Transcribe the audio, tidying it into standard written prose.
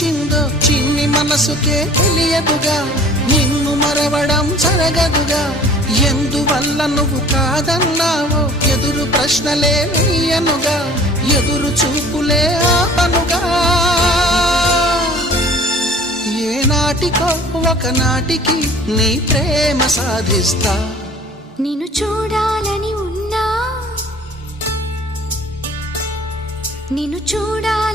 వచ్చిందో చిన్ని మనసుకే తెలియదుగా, నిన్ను మరవడం జరగదుగా. ఎందువల్ల నువ్వు కాదన్నావో ఎదురు ప్రశ్నలే వేయనుగా, ఎదురు చూపులే ఆపనుగా. ఏనాటికో ఒకనాటికి నీ ప్రేమ సాధిస్తా. నిన్ను చూడాలని ఉన్నా, నిన్ను చూడాలి